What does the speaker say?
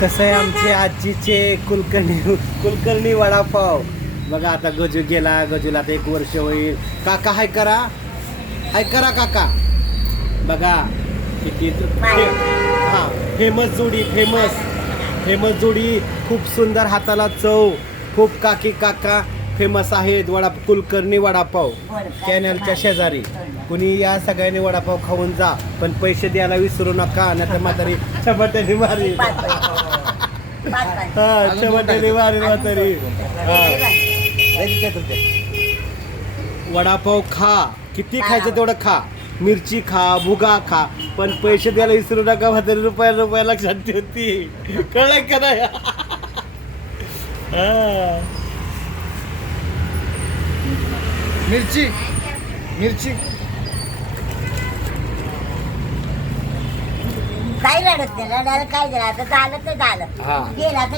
कसं आहे आमचे आजीचे कुलकर्णी कुलकर्णी वडापाव. बघा आता गजू गेला गजूला आता एक वर्ष होईल. काका हाय करा. हाय करा काका. बघा किती हा फेमस जोडी फेमस. फेमस जोडी खूप सुंदर हाताला चव. खूप काकी काका फेमस आहेत वडा कुलकर्णी वडापाव. कॅनलच्या शेजारी. कुणी या सगळ्यांनी वडापाव खाऊन जा पण पैसे द्यायला विसरू नका नाही तर म्हातारी चपाट्याने मारी हा म्हातारी वडापाव खा. किती खायचं तेवढं खा. मिरची खा भुगा खा. पण पैसे द्यायला विसरू नका म्हातारी रुपया रुपया लक्षात ठेवती. कळलं का नाही? मिरची. मिरची. काही रडत नाही रडायला काय झालं आता झालं तर हा. झालं गेला तर